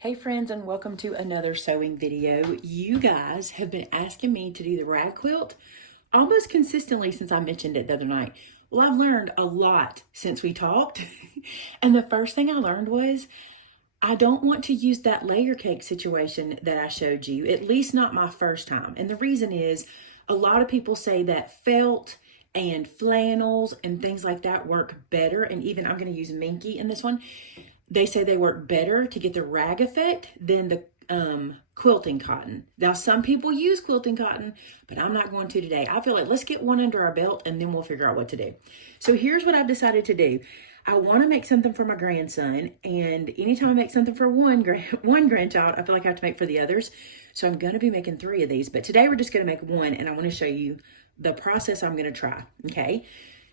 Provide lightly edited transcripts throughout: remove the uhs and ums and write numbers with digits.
Hey friends, and welcome to another sewing video. You guys have been asking me to do the rag quilt almost consistently since I mentioned it the other night. Well, I've learned a lot since we talked. And the first thing I learned was I don't want to use that layer cake situation that I showed you, at least not my first time. And the reason is a lot of people say that felt and flannels and things like that work better. And even I'm going to use minky in this one. They say they work better to get the rag effect than the quilting cotton. Now, some people use quilting cotton, but I'm not going to today. I feel like let's get one under our belt and then we'll figure out what to do. So here's what I've decided to do. I want to make something for my grandson, and anytime I make something for one grandchild, I feel like I have to make for the others. So I'm going to be making 3 of these, but today we're just going to make one, and I want to show you the process I'm going to try. Okay,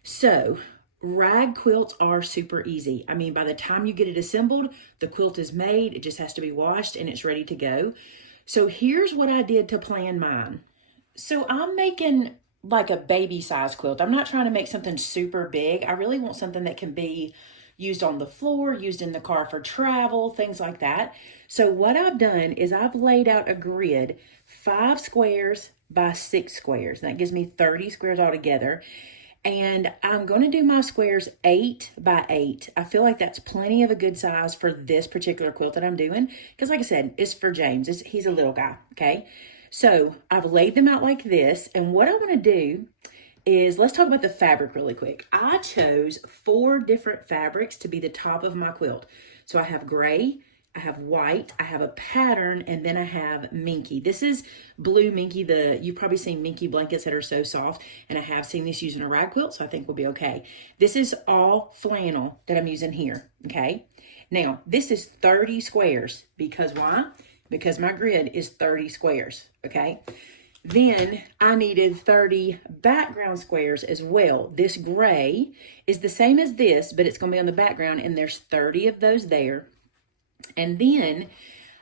so rag quilts are super easy. I mean, by the time you get it assembled, the quilt is made. It just has to be washed and it's ready to go. So here's what I did to plan mine. So I'm making like a baby size quilt. I'm not trying to make something super big. I really want something that can be used on the floor, used in the car for travel, things like that. So what I've done is I've laid out a grid, 5 squares by 6 squares. And that gives me 30 squares altogether. And I'm going to do my squares 8 by 8. I feel like that's plenty of a good size for this particular quilt that I'm doing. Because like I said, it's for James. He's a little guy, okay? So I've laid them out like this. And what I want to do is, let's talk about the fabric really quick. I chose 4 different fabrics to be the top of my quilt. So I have gray, I have white, I have a pattern, and then I have minky. This is blue minky. You've probably seen minky blankets that are so soft, and I have seen this using a rag quilt, so I think we'll be okay. This is all flannel that I'm using here, okay? Now, this is 30 squares, because why? Because my grid is 30 squares, okay? Then I needed 30 background squares as well. This gray is the same as this, but it's going to be on the background, and there's 30 of those there. And then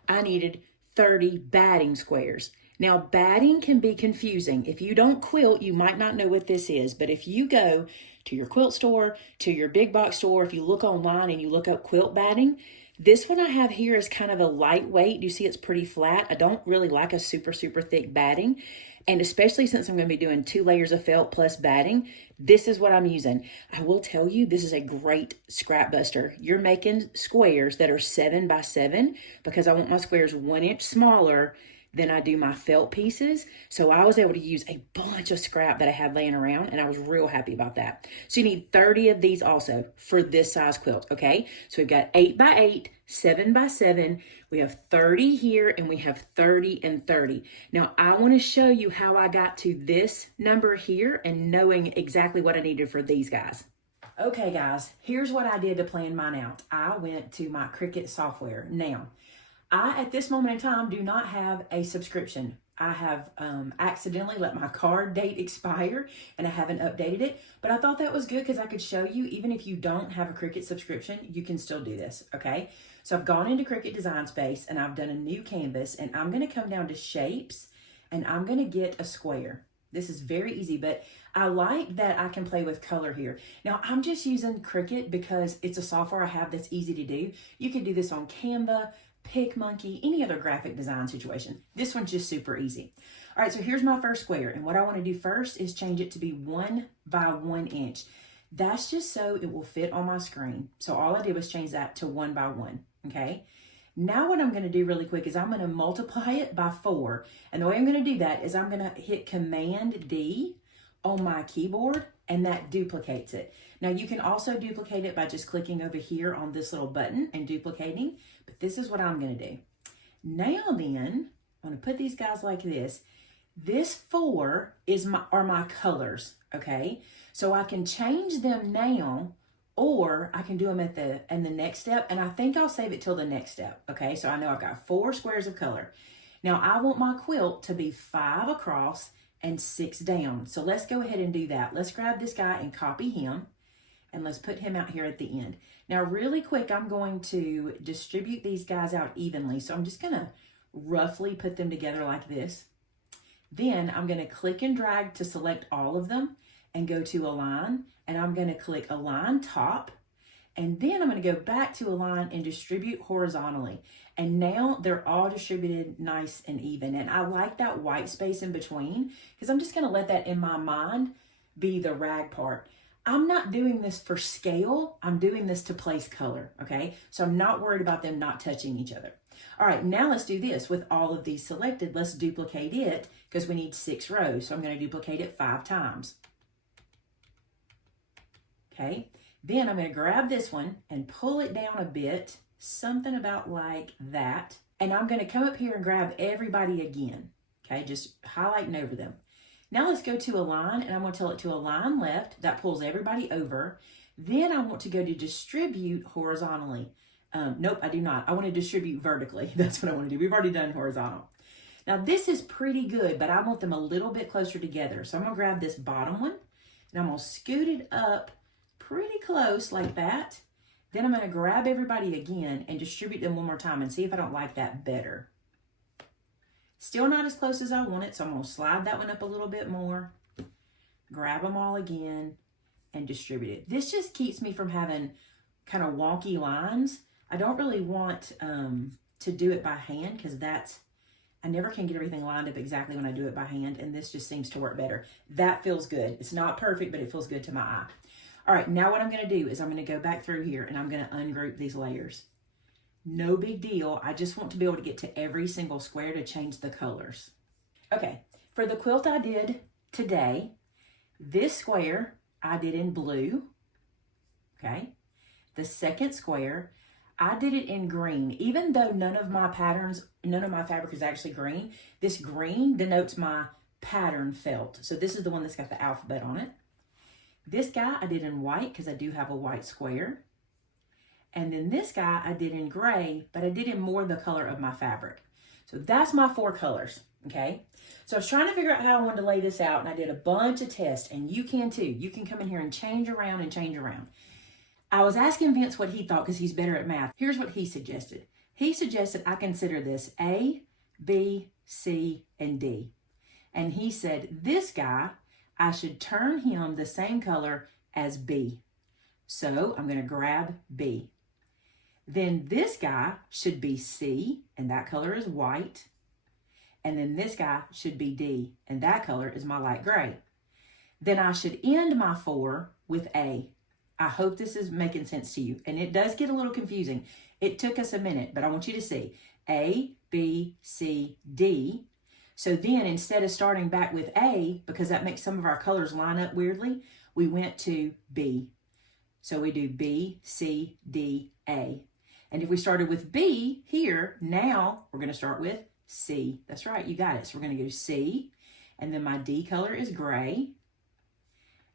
I needed 30 batting squares. Now, batting can be confusing. If you don't quilt, you might not know what this is. But if you go to your quilt store, to your big box store, if you look online and you look up quilt batting, this one I have here is kind of a lightweight. You see it's pretty flat. I don't really like a super thick batting. And especially since I'm going to be doing 2 layers of felt plus batting, this is what I'm using. I will tell you, this is a great scrap buster. You're making squares that are 7 by 7 because I want my squares 1 inch smaller than I do my felt pieces. So I was able to use a bunch of scrap that I had laying around, and I was real happy about that. So you need 30 of these also for this size quilt, okay? So we've got 8 by 8, 7 by 7. We have 30 here, and we have 30 and 30. Now, I want to show you how I got to this number here and knowing exactly what I needed for these guys. Okay, guys, here's what I did to plan mine out. I went to my Cricut software. Now, I, at this moment in time, do not have a subscription. I have accidentally let my card date expire and I haven't updated it, but I thought that was good because I could show you, even if you don't have a Cricut subscription, you can still do this, okay? So I've gone into Cricut Design Space and I've done a new canvas, and I'm gonna come down to shapes and I'm gonna get a square. This is very easy, but I like that I can play with color here. Now, I'm just using Cricut because it's a software I have that's easy to do. You could do this on Canva, PicMonkey, any other graphic design situation. This one's just super easy. All right, so here's my first square, and what I want to do first is change it to be 1 by 1 inch. That's just so it will fit on my screen. So all I did was change that to 1 by 1, okay? Now what I'm going to do really quick is I'm going to multiply it by 4, and the way I'm going to do that is I'm going to hit Command D on my keyboard, and that duplicates it. Now you can also duplicate it by just clicking over here on this little button and duplicating, but this is what I'm gonna do. Now then, I'm gonna put these guys like this. This 4 are my colors, okay? So I can change them now, or I can do them in the next step, and I think I'll save it till the next step, okay? So I know I've got 4 squares of color. Now I want my quilt to be 5 across and 6 down. So let's go ahead and do that. Let's grab this guy and copy him, and let's put him out here at the end. Now, really quick, I'm going to distribute these guys out evenly. So I'm just gonna roughly put them together like this. Then I'm gonna click and drag to select all of them and go to Align, and I'm gonna click Align Top, And then I'm going to go back to align and distribute horizontally. And now they're all distributed nice and even. And I like that white space in between because I'm just going to let that in my mind be the rag part. I'm not doing this for scale. I'm doing this to place color, okay? So I'm not worried about them not touching each other. All right, now let's do this. With all of these selected, let's duplicate it because we need 6 rows. So I'm going to duplicate it 5 times. Okay, then I'm going to grab this one and pull it down a bit, something about like that. And I'm going to come up here and grab everybody again. Okay, just highlighting over them. Now let's go to align, and I'm going to tell it to align left. That pulls everybody over. Then I want to go to distribute horizontally. Nope, I do not. I want to distribute vertically. That's what I want to do. We've already done horizontal. Now this is pretty good, but I want them a little bit closer together. So I'm going to grab this bottom one, and I'm going to scoot it up pretty close like that. Then I'm going to grab everybody again and distribute them one more time and see if I don't like that better. Still not as close as I want it, so I'm going to slide that one up a little bit more, grab them all again, and distribute it. This just keeps me from having kind of wonky lines. I don't really want to do it by hand because I never can get everything lined up exactly when I do it by hand, and this just seems to work better. That feels good. It's not perfect, but it feels good to my eye. All right, now what I'm going to do is I'm going to go back through here and I'm going to ungroup these layers. No big deal. I just want to be able to get to every single square to change the colors. Okay, for the quilt I did today, this square I did in blue. Okay, the second square, I did it in green. Even though none of my fabric is actually green, this green denotes my pattern felt. So this is the one that's got the alphabet on it. This guy I did in white because I do have a white square. And then this guy I did in gray, but I did in more the color of my fabric. So that's my 4 colors, okay? So I was trying to figure out how I wanted to lay this out, and I did a bunch of tests, and you can too. You can come in here and change around and change around. I was asking Vince what he thought because he's better at math. Here's what he suggested. He suggested I consider this A, B, C, and D. And he said this guy, I should turn him the same color as B. So I'm going to grab B. Then this guy should be C, and that color is white. And then this guy should be D, and that color is my light gray. Then I should end my 4 with A. I hope this is making sense to you. And it does get a little confusing. It took us a minute, but I want you to see A, B, C, D. So then instead of starting back with A, because that makes some of our colors line up weirdly, we went to B. So we do B, C, D, A. And if we started with B here, now we're going to start with C. That's right, you got it. So we're going to go C, and then my D color is gray.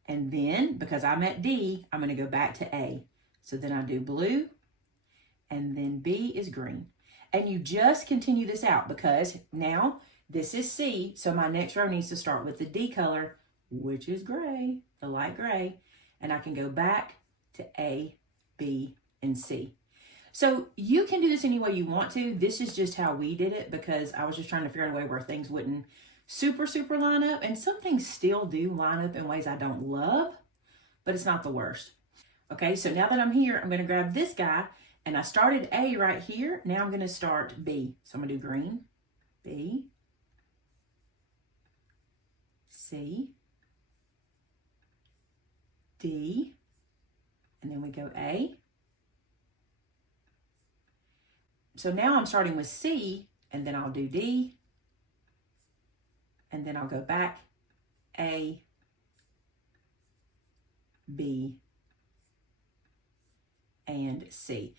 And then, because I'm at D, I'm going to go back to A. So then I do blue, and then B is green. And you just continue this out because now this is C, so my next row needs to start with the D color, which is gray, the light gray. And I can go back to A, B, and C. So you can do this any way you want to. This is just how we did it because I was just trying to figure out a way where things wouldn't super line up. And some things still do line up in ways I don't love, but it's not the worst. Okay, so now that I'm here, I'm going to grab this guy, and I started A right here. Now I'm going to start B. So I'm going to do green, B, C, D, and then we go A. So now I'm starting with C, and then I'll do D, and then I'll go back A, B, and C.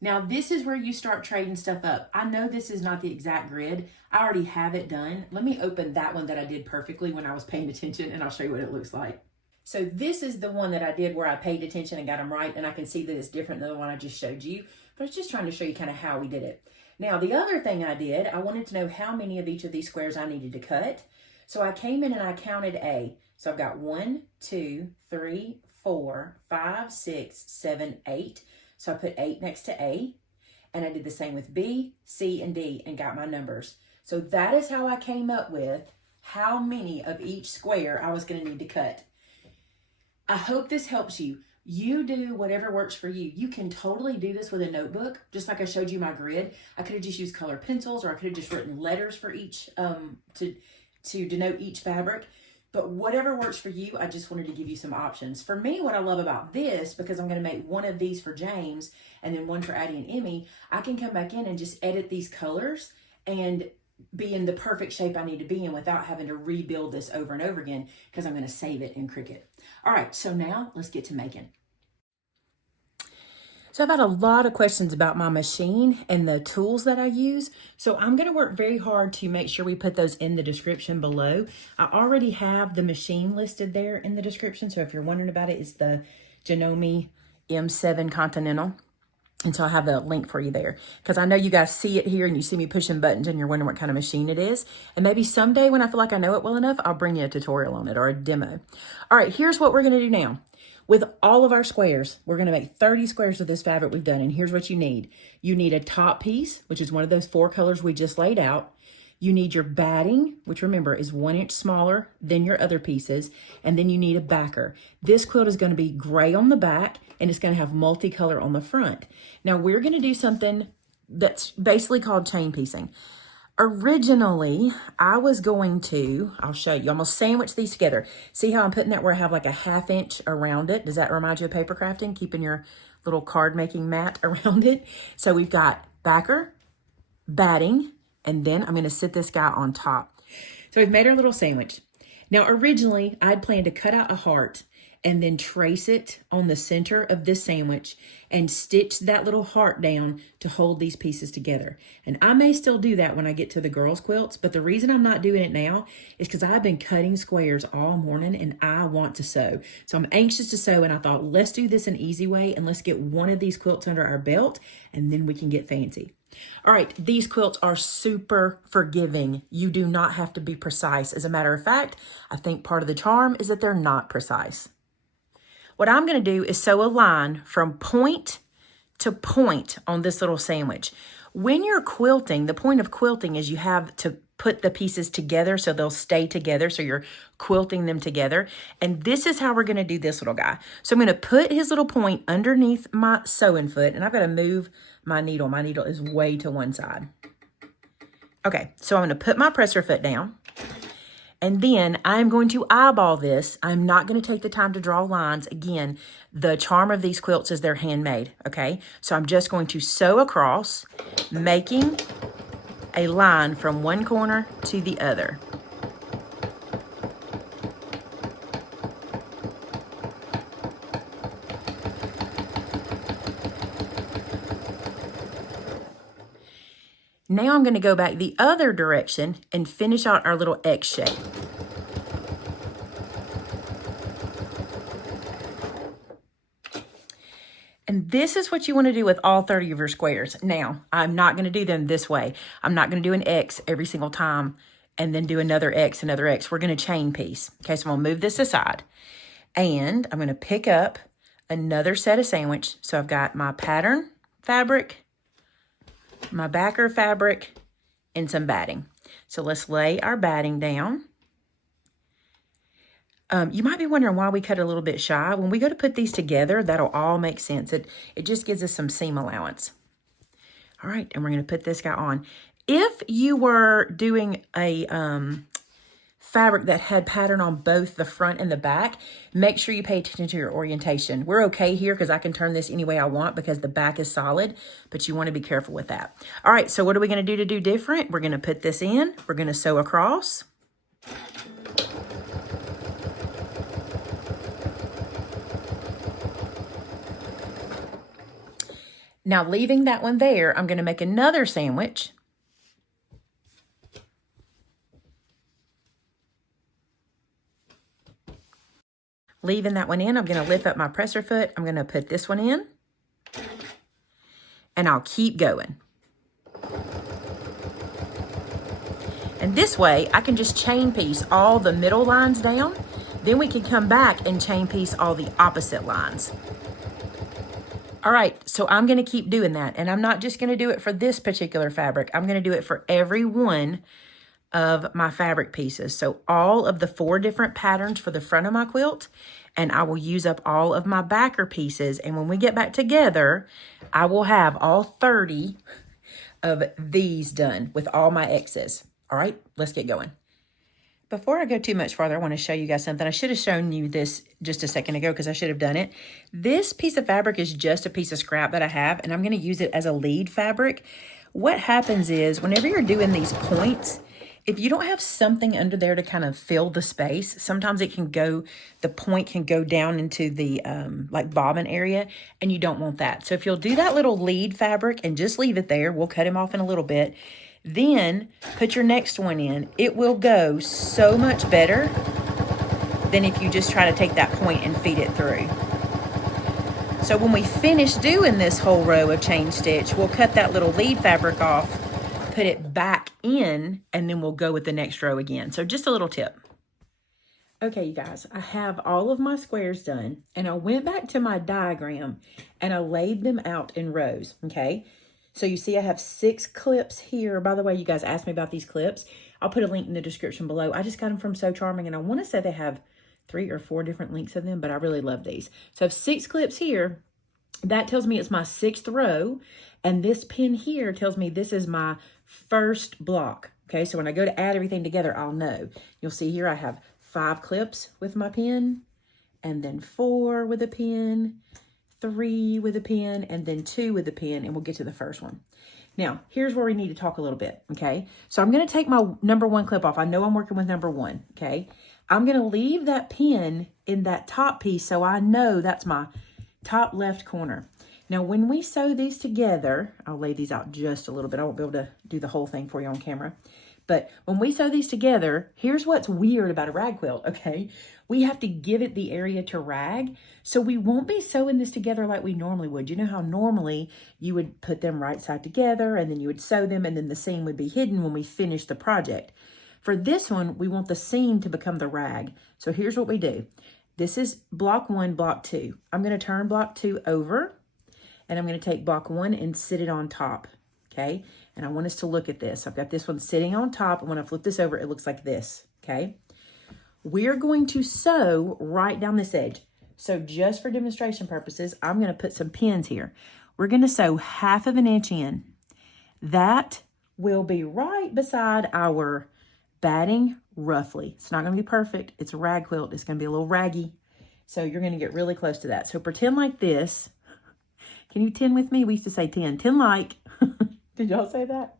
Now this is where you start trading stuff up. I know this is not the exact grid. I already have it done. Let me open that one that I did perfectly when I was paying attention, and I'll show you what it looks like. So this is the one that I did where I paid attention and got them right, and I can see that it's different than the one I just showed you, but I was just trying to show you kind of how we did it. Now, the other thing I did, I wanted to know how many of each of these squares I needed to cut. So I came in and I counted A. So I've got 1, 2, 3, 4, 5, 6, 7, 8. So I put 8 next to A, and I did the same with B, C, and D, and got my numbers. So that is how I came up with how many of each square I was going to need to cut. I hope this helps you. You do whatever works for you. You can totally do this with a notebook, just like I showed you my grid. I could have just used colored pencils, or I could have just written letters for each to denote each fabric. But whatever works for you, I just wanted to give you some options. For me, what I love about this, because I'm going to make one of these for James and then one for Addie and Emmy, I can come back in and just edit these colors and be in the perfect shape I need to be in without having to rebuild this over and over again, because I'm going to save it in Cricut. All right, so now let's get to making. So I've had a lot of questions about my machine and the tools that I use. So I'm going to work very hard to make sure we put those in the description below. I already have the machine listed there in the description. So if you're wondering about it, it's the Janome M7 Continental. And so I have the link for you there, because I know you guys see it here and you see me pushing buttons and you're wondering what kind of machine it is. And maybe someday when I feel like I know it well enough, I'll bring you a tutorial on it or a demo. All right, here's what we're going to do now. With all of our squares, we're going to make 30 squares of this fabric we've done. And here's what you need. You need a top piece, which is one of those 4 colors we just laid out. You need your batting, which remember is 1 inch smaller than your other pieces. And then you need a backer. This quilt is going to be gray on the back and it's going to have multicolor on the front. Now we're going to do something that's basically called chain piecing. Originally, I was going to, I'll show you, I'm going to sandwich these together. See how I'm putting that where I have like a 1/2 inch around it? Does that remind you of paper crafting? Keeping your little card making mat around it. So we've got backer, batting, and then I'm going to sit this guy on top. So we've made our little sandwich. Now, originally, I'd planned to cut out a heart and then trace it on the center of this sandwich and stitch that little heart down to hold these pieces together. And I may still do that when I get to the girls' quilts, but the reason I'm not doing it now is because I've been cutting squares all morning and I want to sew. So I'm anxious to sew, and I thought, let's do this an easy way and let's get one of these quilts under our belt and then we can get fancy. All right, these quilts are super forgiving. You do not have to be precise. As a matter of fact, I think part of the charm is that they're not precise. What I'm going to do is sew a line from point to point on this little sandwich. When you're quilting, the point of quilting is you have to put the pieces together so they'll stay together. So you're quilting them together. And this is how we're going to do this little guy. So I'm going to put his little point underneath my sewing foot, and I've got to move my needle. My needle is way to one side. Okay, so I'm going to put my presser foot down. And then I'm going to eyeball this. I'm not going to take the time to draw lines. Again, the charm of these quilts is they're handmade, okay? So I'm just going to sew across, making a line from one corner to the other. Now I'm going to go back the other direction and finish out our little X shape. And this is what you want to do with all 30 of your squares. Now, I'm not going to do them this way. I'm not going to do an X every single time and then do another X, another X. We're going to chain piece. Okay, so I'm going to move this aside. And I'm going to pick up another set of sandwich. So I've got my pattern fabric, my backer fabric, and some batting. So let's lay our batting down. You might be wondering why we cut a little bit shy. When we go to put these together, that'll all make sense. It just gives us some seam allowance. All right, and we're going to put this guy on. If you were doing a fabric that had pattern on both the front and the back, make sure you pay attention to your orientation. We're okay here because I can turn this any way I want because the back is solid, but you want to be careful with that. All right, so what are we going to do different? We're going to put this in. We're going to sew across. Now, leaving that one there, I'm going to make another sandwich. Leaving that one in, I'm going to lift up my presser foot. I'm going to put this one in. And I'll keep going. And this way, I can just chain piece all the middle lines down. Then we can come back and chain piece all the opposite lines. All right, so I'm going to keep doing that. And I'm not just going to do it for this particular fabric. I'm going to do it for every one of my fabric pieces. So all of the 4 different patterns for the front of my quilt and I will use up all of my backer pieces. And when we get back together, I will have all 30 of these done with all my X's. All right, let's get going. Before I go too much farther, I want to show you guys something. I should have shown you this just a second ago because I should have done it. This piece of fabric is just a piece of scrap that I have, and I'm going to use it as a lead fabric. What happens is whenever you're doing these points, if you don't have something under there to kind of fill the space, sometimes it can go, the point can go down into the like bobbin area, and you don't want that. So if you'll do that little lead fabric and just leave it there, we'll cut him off in a little bit, then put your next one in. It will go so much better than if you just try to take that point and feed it through. So when we finish doing this whole row of chain stitch, we'll cut that little lead fabric off, put it back in, and then we'll go with the next row again. So just a little tip. Okay, you guys, I have all of my squares done, and I went back to my diagram and I laid them out in rows, okay? So you see I have 6 clips here. By the way, you guys asked me about these clips. I'll put a link in the description below. I just got them from So Charming, and I want to say they have 3 or 4 different links of them, but I really love these. So I have 6 clips here. That tells me it's my 6th row, and this pin here tells me this is my first block. Okay, so when I go to add everything together, I'll know. You'll see here I have 5 clips with my pin, and then 4 with a pin, 3 with a pin, and then 2 with a pin, and we'll get to the first one. Now, here's where we need to talk a little bit, okay? So I'm going to take my number 1 clip off. I know I'm working with number 1, okay? I'm going to leave that pin in that top piece so I know that's my top left corner. Now, when we sew these together, I'll lay these out just a little bit. I won't be able to do the whole thing for you on camera. But when we sew these together, here's what's weird about a rag quilt, okay? We have to give it the area to rag, so we won't be sewing this together like we normally would. You know how normally you would put them right side together, and then you would sew them, and then the seam would be hidden when we finish the project. For this one, we want the seam to become the rag. So here's what we do. This is block 1, block 2. I'm going to turn block 2 over, and I'm going to take block 1 and sit it on top, okay? And I want us to look at this. I've got this one sitting on top, and when I flip this over, it looks like this, okay? We're going to sew right down this edge. So just for demonstration purposes, I'm going to put some pins here. We're going to sew 1/2 inch in. That will be right beside our batting, roughly. It's not going to be perfect. It's a rag quilt. It's going to be a little raggy. So you're going to get really close to that. So pretend like this. Can you 10 with me? We used to say 10. 10 like. Did y'all say that?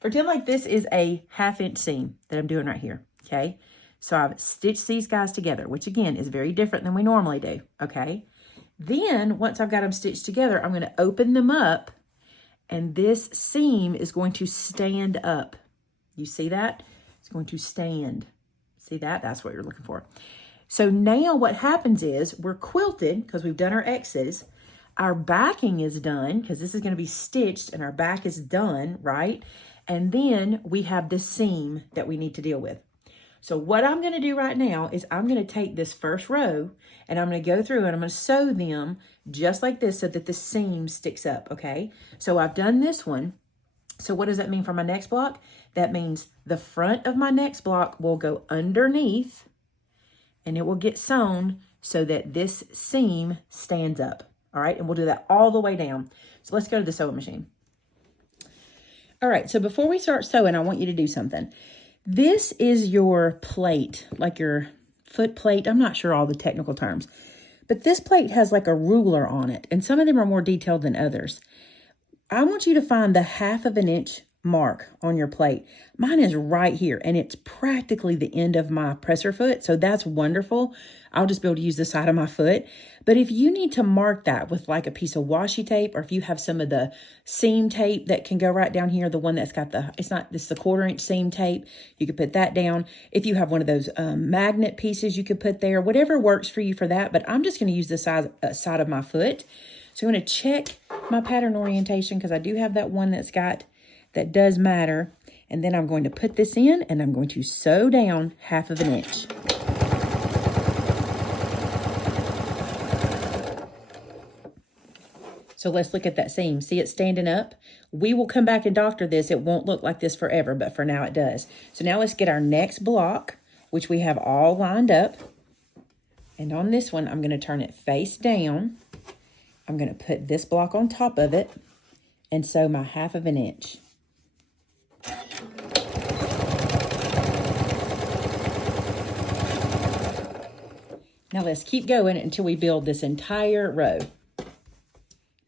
Pretend like this is a 1/2 inch seam that I'm doing right here, okay? So I've stitched these guys together, which again is very different than we normally do, okay? Then once I've got them stitched together, I'm going to open them up, and this seam is going to stand up. You see that? It's going to stand. See that? That's what you're looking for. So now what happens is we're quilted because we've done our X's. Our backing is done because this is going to be stitched and our back is done, right? And then we have this seam that we need to deal with. So what I'm going to do right now is I'm going to take this first row and I'm going to go through and I'm going to sew them just like this so that the seam sticks up, okay? So I've done this one. So what does that mean for my next block? That means the front of my next block will go underneath and it will get sewn so that this seam stands up. All right, and we'll do that all the way down. So let's go to the sewing machine. All right, so before we start sewing, I want you to do something. This is your plate, like your foot plate. I'm not sure all the technical terms, but this plate has like a ruler on it, and some of them are more detailed than others. I want you to find the 1/2 inch mark on your plate. Mine is right here, and it's practically the end of my presser foot, so that's wonderful. I'll just be able to use the side of my foot. But if you need to mark that with like a piece of washi tape, or if you have some of the seam tape that can go right down here, the one that's got this is the 1/4 inch seam tape, you could put that down. If you have one of those magnet pieces, you could put there, whatever works for you for that. But I'm just going to use the side of my foot. So I'm going to check my pattern orientation because I do have that one that does matter. And then I'm going to put this in and I'm going to sew down 1/2 inch. So let's look at that seam. See it standing up? We will come back and doctor this. It won't look like this forever, but for now it does. So now let's get our next block, which we have all lined up. And on this one, I'm going to turn it face down. I'm going to put this block on top of it and sew my 1/2 inch. Now let's keep going until we build this entire row.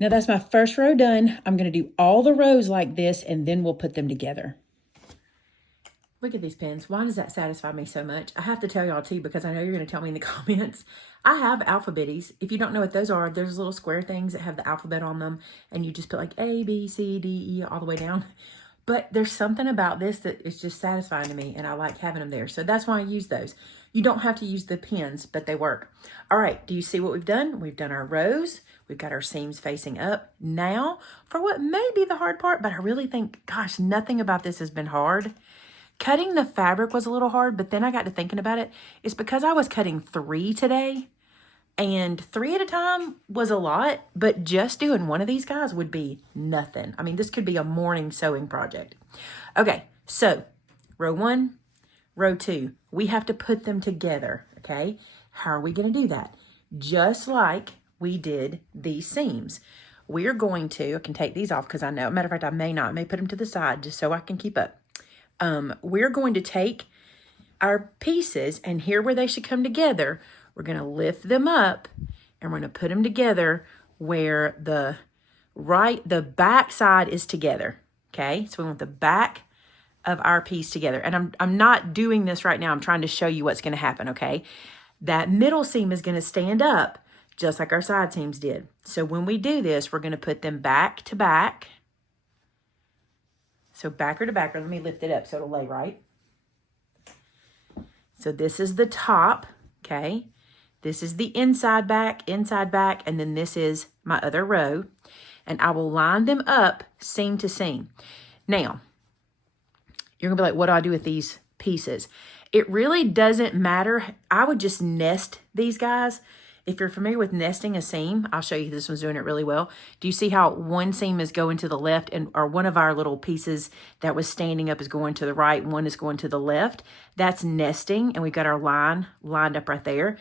Now that's my first row done. I'm going to do all the rows like this, and then we'll put them together. Look at these pins. Why does that satisfy me so much? I have to tell y'all too, because I know you're going to tell me in the comments. I have alphabetties. If you don't know what those are, there's little square things that have the alphabet on them, and you just put like A, B, C, D, E, all the way down. But there's something about this that is just satisfying to me, and I like having them there. So that's why I use those. You don't have to use the pins, but they work. All right, do you see what we've done? We've done our rows. We've got our seams facing up. Now, for what may be the hard part, but I really think, gosh, nothing about this has been hard. Cutting the fabric was a little hard, but then I got to thinking about it. It's because I was cutting 3 today, and 3 at a time was a lot, but just doing one of these guys would be nothing. I mean, this could be a morning sewing project. Okay, so row 1, row 2. We have to put them together, okay? How are we going to do that? Just like we did these seams. We're going to, I can take these off because I know, matter of fact, I may put them to the side just so I can keep up. We're going to take our pieces, and here where they should come together, we're going to lift them up and we're going to put them together where the back side is together. Okay. So we want the back of our piece together. And I'm not doing this right now. I'm trying to show you what's going to happen. Okay. That middle seam is going to stand up just like our side seams did. So when we do this, we're going to put them back to back. So backer to backer, let me lift it up so it'll lay right. So this is the top, okay? This is the inside back, and then this is my other row. And I will line them up seam to seam. Now, you're gonna be like, what do I do with these pieces? It really doesn't matter. I would just nest these guys. If you're familiar with nesting a seam, I'll show you this one's doing it really well. Do you see how one seam is going to the left, or one of our little pieces that was standing up is going to the right, and one is going to the left? That's nesting, and we've got our line lined up right there.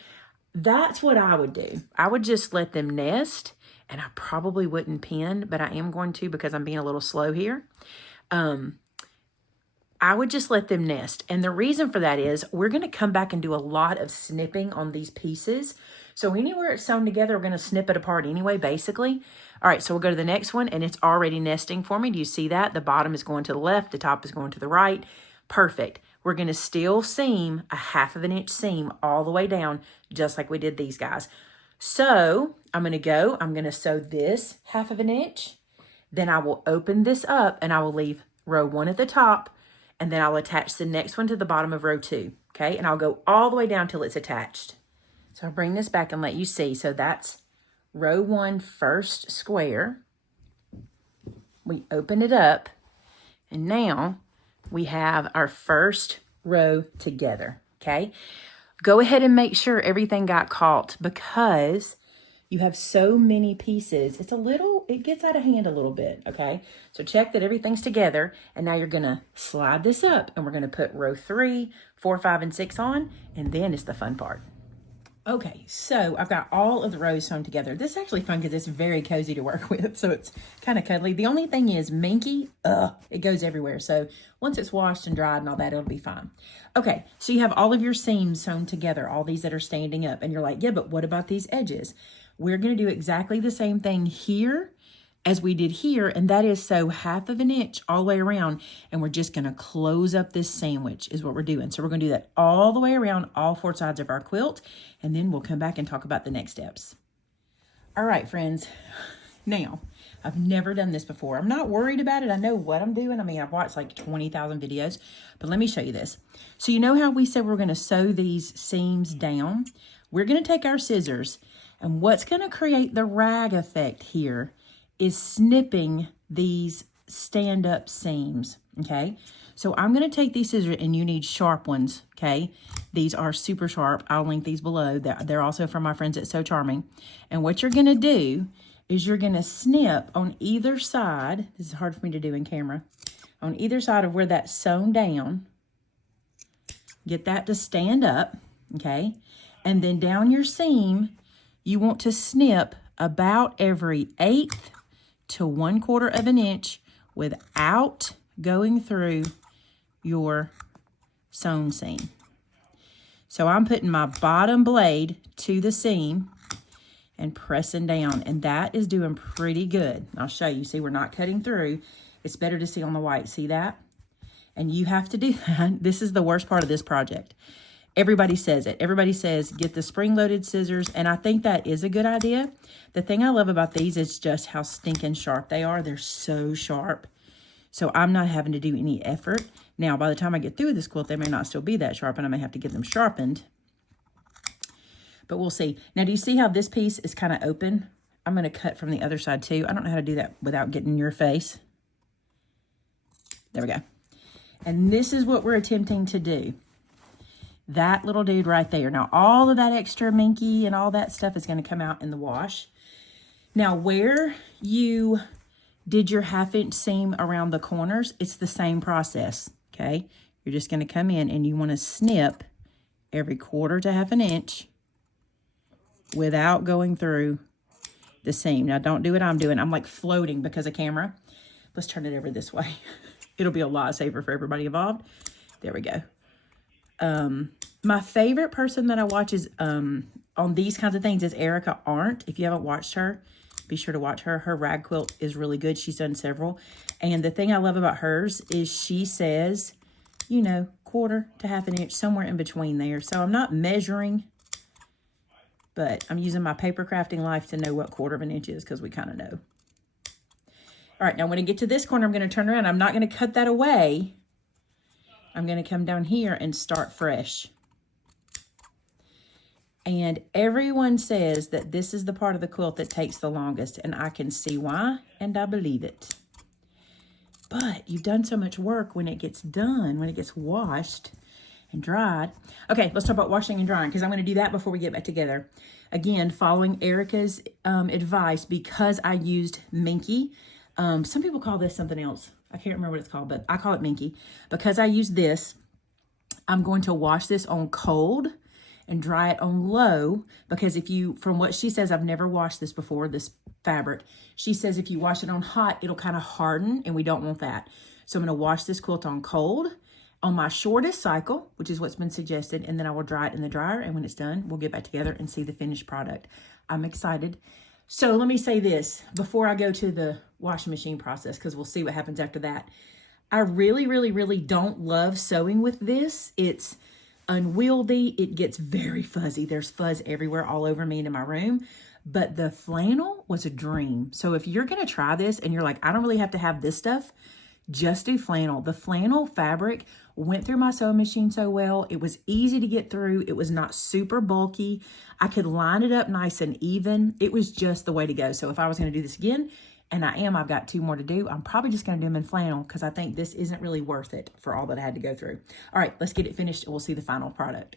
That's what I would do. I would just let them nest, and I probably wouldn't pin, but I am going to because I'm being a little slow here. I would just let them nest. And the reason for that is we're going to come back and do a lot of snipping on these pieces. So anywhere it's sewn together, we're going to snip it apart anyway, basically. All right, so we'll go to the next one, and it's already nesting for me. Do you see that? The bottom is going to the left, the top is going to the right. Perfect. We're going to still seam a 1/2 inch seam all the way down, just like we did these guys. So I'm going to sew this 1/2 inch. Then I will open this up, and I will leave row 1 at the top, and then I'll attach the next one to the bottom of row 2, okay? And I'll go all the way down till it's attached. So I'll bring this back and let you see. So that's row 1, first square. We open it up, and now we have our first row together, okay? Go ahead and make sure everything got caught, because you have so many pieces. It gets out of hand a little bit, okay? So check that everything's together, and now you're gonna slide this up, and we're gonna put row 3, 4, 5, and 6 on, and then it's the fun part. Okay, so I've got all of the rows sewn together. This is actually fun because it's very cozy to work with, so it's kind of cuddly. The only thing is minky, it goes everywhere. So once it's washed and dried and all that, it'll be fine. Okay, so you have all of your seams sewn together, all these that are standing up, and you're like, yeah, but what about these edges? We're gonna do exactly the same thing here as we did here, and that is sew 1/2 inch all the way around, and we're just gonna close up this sandwich is what we're doing. So we're gonna do that all the way around all 4 sides of our quilt, and then we'll come back and talk about the next steps. All right, friends, now, I've never done this before. I'm not worried about it. I know what I'm doing. I mean, I've watched like 20,000 videos, but let me show you this. So you know how we said we're gonna sew these seams down? We're gonna take our scissors, and what's gonna create the rag effect here is snipping these stand-up seams, okay? So I'm going to take these scissors, and you need sharp ones, okay? These are super sharp. I'll link these below. They're also from my friends at So Charming. And what you're going to do is you're going to snip on either side. This is hard for me to do in camera. On either side of where that's sewn down. Get that to stand up, okay? And then down your seam, you want to snip about every 1/8 to 1/4 of an inch without going through your sewn seam. So I'm putting my bottom blade to the seam and pressing down, and that is doing pretty good. I'll show you. See, we're not cutting through. It's better to see on the white. See that? And you have to do that. This is the worst part of this project. Everybody says it. Everybody says, get the spring-loaded scissors, and I think that is a good idea. The thing I love about these is just how stinking sharp they are. They're so sharp. So I'm not having to do any effort. Now, by the time I get through this quilt, they may not still be that sharp, and I may have to get them sharpened. But we'll see. Now, do you see how this piece is kind of open? I'm going to cut from the other side, too. I don't know how to do that without getting in your face. There we go. And this is what we're attempting to do. That little dude right there. Now, all of that extra minky and all that stuff is going to come out in the wash. Now, where you did your 1/2 inch seam around the corners, it's the same process, okay? You're just going to come in and you want to snip every 1/4 to 1/2 inch without going through the seam. Now, don't do what I'm doing. I'm like floating because of camera. Let's turn it over this way. It'll be a lot safer for everybody involved. There we go. My favorite person that I watch is on these kinds of things is Erica Arndt. If you haven't watched her, be sure to watch her. Her rag quilt is really good. She's done several. And the thing I love about hers is she says, you know, 1/4 to 1/2 inch, somewhere in between there. So I'm not measuring, but I'm using my paper crafting life to know what 1/4 inch is, because we kind of know. All right, now when I get to this corner, I'm going to turn around. I'm not going to cut that away. I'm going to come down here and start fresh. And everyone says that this is the part of the quilt that takes the longest, and I can see why, and I believe it. But you've done so much work when it gets done, when it gets washed and dried. Okay, let's talk about washing and drying, because I'm going to do that before we get back together. Again, following Erica's advice, because I used minky. Some people call this something else. I can't remember what it's called, but I call it minky. Because I use this, I'm going to wash this on cold and dry it on low, because if you, from what she says, I've never washed this before, this fabric. She says if you wash it on hot, it'll kind of harden, and we don't want that. So I'm going to wash this quilt on cold, on my shortest cycle, which is what's been suggested, and then I will dry it in the dryer, and when it's done, we'll get back together and see the finished product. I'm excited. So let me say this before I go to the washing machine process, because we'll see what happens after that. I really, really, really don't love sewing with this. It's unwieldy. It gets very fuzzy. There's fuzz everywhere all over me and in my room. But the flannel was a dream. So if you're going to try this and you're like, I don't really have to have this stuff, just do flannel. The flannel fabric went through my sewing machine so well. It was easy to get through. It was not super bulky. I could line it up nice and even. It was just the way to go. So if I was going to do this again, and I've got 2 more to do, I'm probably just going to do them in flannel, because I think this isn't really worth it for all that I had to go through. All right, let's get it finished and we'll see the final product.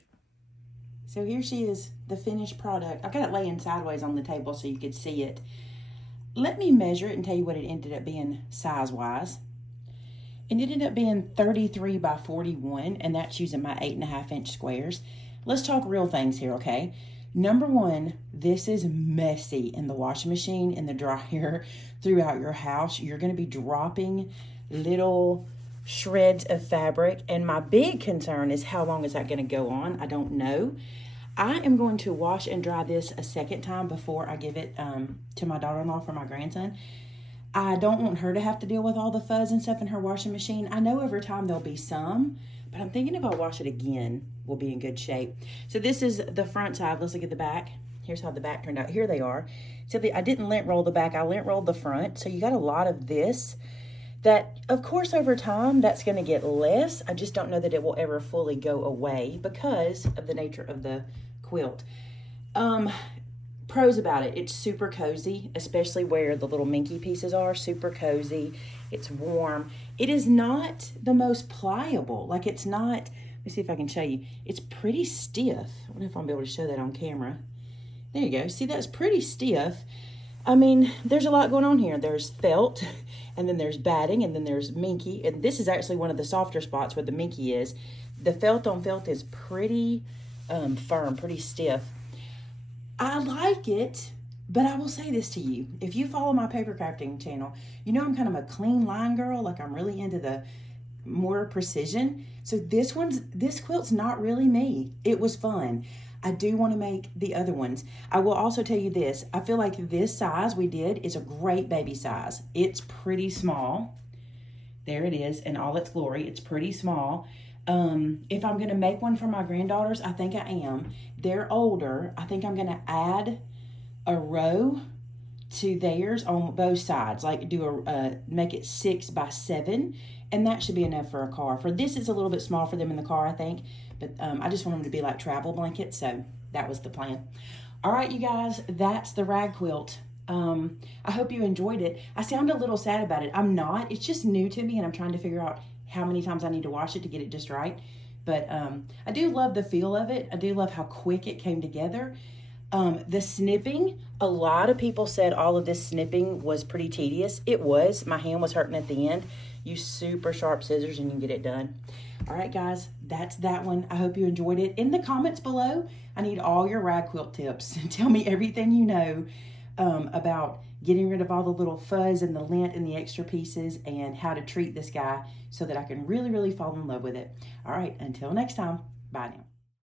So here she is, the finished product. I got it laying sideways on the table so you could see it. Let me measure it and tell you what it ended up being size-wise. It ended up being 33 by 41, and that's using my 8.5 inch squares. Let's talk real things here, okay? Number one, this is messy in the washing machine, in the dryer, throughout your house. You're going to be dropping little shreds of fabric, and my big concern is how long is that going to go on? I don't know. I am going to wash and dry this a second time before I give it to my daughter-in-law for my grandson. I don't want her to have to deal with all the fuzz and stuff in her washing machine. I know over time there'll be some, but I'm thinking if I wash it again, we'll be in good shape. So this is the front side. Let's look at the back. Here's how the back turned out. Here they are. So I didn't lint roll the back. I lint rolled the front. So you got a lot of this that, of course, over time, that's going to get less. I just don't know that it will ever fully go away because of the nature of the quilt. Pros about it, it's super cozy, especially where the little minky pieces are. Super cozy. It's warm. It is not the most pliable. Like, it's not, let me see if I can show you. It's pretty stiff. I wonder if I'll be able to show that on camera. There you go. See, that's pretty stiff. I mean, there's a lot going on here. There's felt, and then there's batting, and then there's minky. And this is actually one of the softer spots where the minky is. The felt on felt is pretty firm, pretty stiff. I like it, but I will say this to you. If you follow my paper crafting channel, you know I'm kind of a clean line girl. Like, I'm really into the more precision. So this quilt's not really me. It was fun. I do want to make the other ones. I will also tell you this. I feel like this size we did is a great baby size. It's pretty small. There it is in all its glory. It's pretty small. If I'm going to make one for my granddaughters, I think I am. They're older. I think I'm going to add a row to theirs on both sides. Like do make it 6 by 7. And that should be enough for a car. For this, it's a little bit small for them in the car, I think. But I just want them to be like travel blankets. So that was the plan. All right, you guys, that's the rag quilt. I hope you enjoyed it. I sound a little sad about it. I'm not. It's just new to me, and I'm trying to figure out how many times I need to wash it to get it just right. But I do love the feel of it. I do love how quick it came together. The snipping, a lot of people said all of this snipping was pretty tedious. It was. My hand was hurting at the end. Use super sharp scissors and you can get it done. All right, guys, that's that one. I hope you enjoyed it. In the comments below, I need all your rag quilt tips. Tell me everything you know about getting rid of all the little fuzz and the lint and the extra pieces, and how to treat this guy so that I can really, really fall in love with it. All right, until next time, bye now.